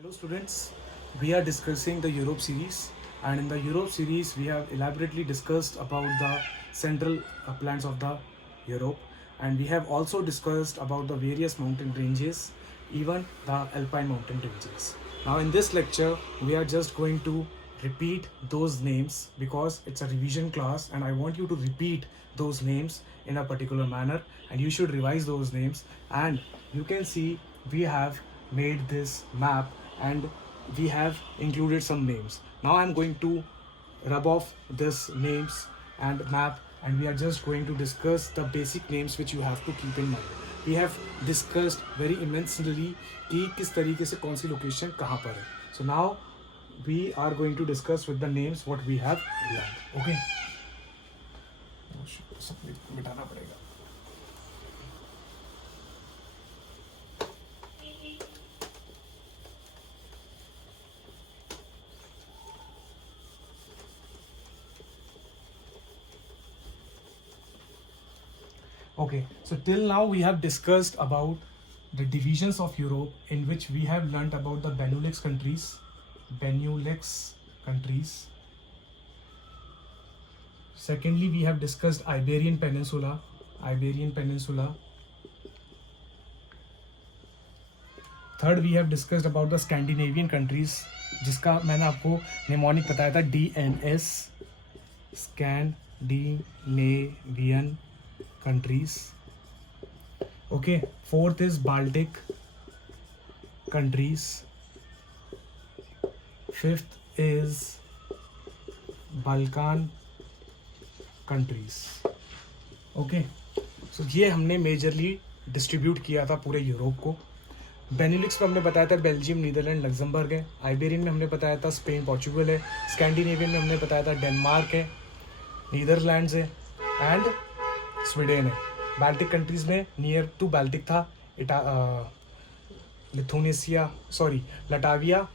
Hello students, we are discussing the Europe series, and in the Europe series we have elaborately discussed about the central plants of the Europe, and we have also discussed about the various mountain ranges, even the alpine mountain ranges. Now in this lecture we are just going to repeat those names because it's a revision class and I want you to repeat those names in a particular manner and you should revise those names. And you can see we have made this map and we have included some names. Now I'm going to rub off this names and map and we are just going to discuss the basic names which you have to keep in mind. We have discussed very immensely कि किस तरीके से कौन सी location कहाँ पर है. So now we are going to discuss with the names what we have learned. Okay. सब मिटाना पड़ेगा. Okay, so till now we have discussed about the divisions of Europe, in which we have learnt about the Benelux countries. Secondly, we have discussed Iberian Peninsula. Third, we have discussed about the Scandinavian countries, जिसका मैंने आपको mnemonic बताया था DNS, Scandinavian countries. Okay, fourth is Baltic countries. Fifth is Balkan countries. Okay, so ये हमने majorly distribute किया था पूरे यूरोप को. बेनिलिक्स में हमने बताया था बेल्जियम, नीदरलैंड, लग्जमबर्ग है. आइबेरियन में हमने बताया था स्पेन, पोर्चुगल है. स्कैंडिनेवियन में हमने बताया था डेनमार्क है, नीदरलैंड्स है एंड स्वीडन है. बाल्टिक कंट्रीज़ में नियर टू बाल्टिक था लटाविया,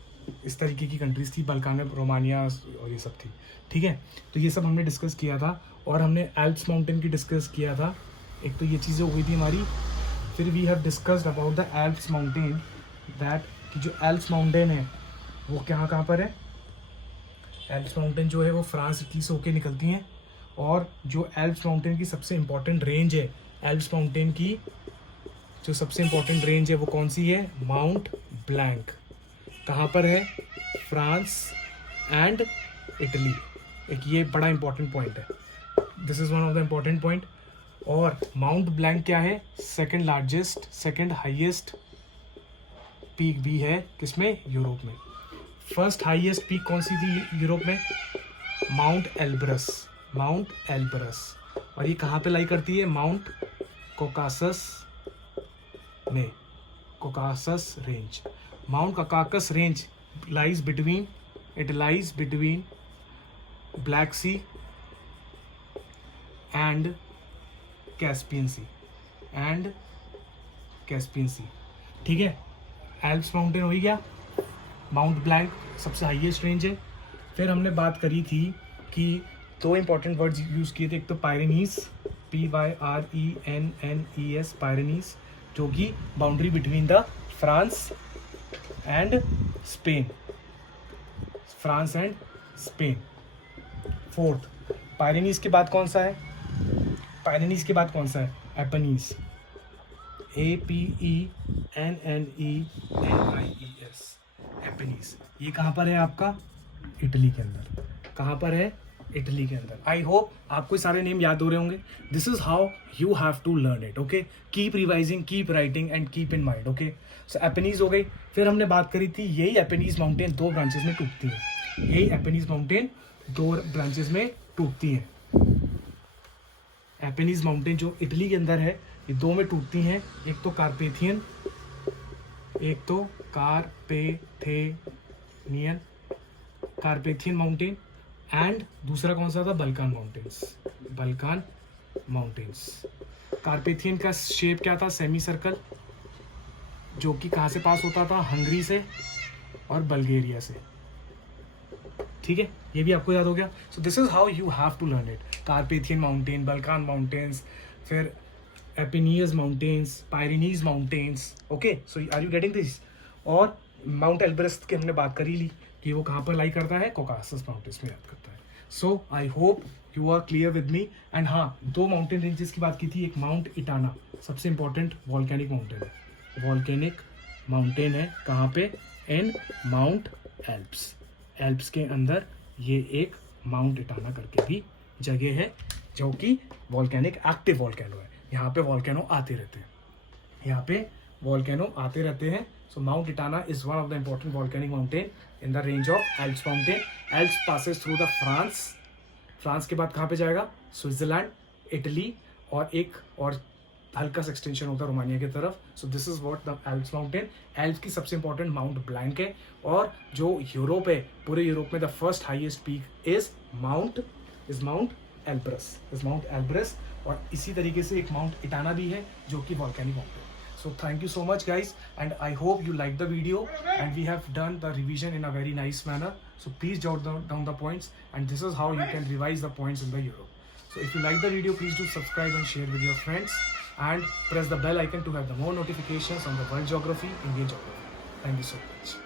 इस तरीके की कंट्रीज़ थी. बल्कान में रोमानिया और ये सब थी. ठीक है, तो ये सब हमने डिस्कस किया था. और हमने एल्प्स माउंटेन की डिस्कस किया था. एक तो ये चीज़ें हो गई थी हमारी. फिर we have discussed about the Alps mountain, that कि जो एल्प्स माउंटेन है वो कहाँ पर है. एल्प्स माउंटेन जो है वो फ्रांस, इटली से होके निकलती हैं. और जो एल्प्स माउंटेन की सबसे इम्पॉर्टेंट रेंज है, एल्प्स माउंटेन की जो सबसे इम्पॉर्टेंट रेंज है वो कौन सी है? Mount blank. कहाँ पर है? France and Italy. एक ये बड़ा इम्पॉर्टेंट पॉइंट है. This is one of the important point. और माउंट ब्लैंक क्या है? सेकंड हाईएस्ट पीक भी है किसमें? यूरोप में. फर्स्ट हाईएस्ट पीक कौन सी थी यूरोप में? Mount Elbrus. और ये कहाँ पे लाई करती है? माउंट कोकासस में. Caucasus range. Mount Caucasus range lies between Black Sea and Caspian Sea. ठीक है, एल्प्स माउंटेन हो ही गया. माउंट ब्लैंक सबसे हाईएस्ट रेंज है. फिर हमने बात करी थी कि दो इंपॉर्टेंट वर्ड्स यूज़ किए थे. एक तो पायरेनीज, PYRENNES, पायरेनीज, जो कि boundary between the France and Spain. Fourth, Pyrenees के बाद कौन सा है? एपनीज. APENNENIES, एपनीज. ये कहाँ पर है आपका? इटली के अंदर. आई होप आपको सारे नेम याद हो रहे होंगे. This is how you have to learn it. Okay, keep revising, keep writing and keep in mind. Okay, so Apennines हो गई. फिर हमने बात करी थी यही एपनीज माउंटेन दो ब्रांचेस में टूटती है. एपनीज माउंटेन जो इटली के अंदर है ये दो में टूटती हैं. एक तो कार्पेथियन माउंटेन एंड दूसरा कौन सा था? Balkan mountains. कार्पेथियन का शेप क्या था? सेमी सर्कल, जो कि कहाँ से पास होता था? हंगरी से और बल्गेरिया से. ठीक है, ये भी आपको याद हो गया. So this is how you have to learn it. Carpathian mountain, Balkan mountains, फिर Apennines mountains, Pyrenees mountains. Okay, so are you getting this? और माउंट एल्ब्रस की हमने बात कर ही ली कि वो कहाँ पर लाई करता है, कॉकासस माउंटेन्स में याद करता है. So I hope you are clear with me. And हाँ, 2 माउंटेन रेंजेस की बात की थी. एक माउंट इटाना सबसे इंपॉर्टेंट वॉल्केनिक माउंटेन है, वॉल्केनिक माउंटेन है. कहाँ पे? इन माउंट एल्प्स. एल्प्स के अंदर ये एक माउंट इटाना करके भी जगह है जो कि वॉल्केनिक एक्टिव वॉल्केनो है. यहाँ पे वॉल्केनो आते रहते हैं, यहाँ पे वॉल्केनो आते रहते हैं. So Mount Etna is one of the important volcanic mountain in the range of Alps mountain. Alps passes through the France. France के बाद कहाँ पे जाएगा? स्विट्जरलैंड, इटली, और एक और हल्का सा एक्सटेंशन होता है रोमानिया की तरफ. सो this is what the Alps mountain. Alps की सबसे इंपॉर्टेंट माउंट ब्लैंक है. और जो यूरोप है, पूरे यूरोप में the first highest peak is mount Elbrus. और इसी तरीके से एक माउंट इटाना भी है जो कि volcanic mountain. So thank you so much guys, and I hope you liked the video, and we have done the revision in a very nice manner. So please jot down the points, and this is how you can revise the points in the Europe. So if you like the video, please do subscribe and share with your friends, and press the bell icon to have the more notifications on the world geography, Indian geography. Thank you so much.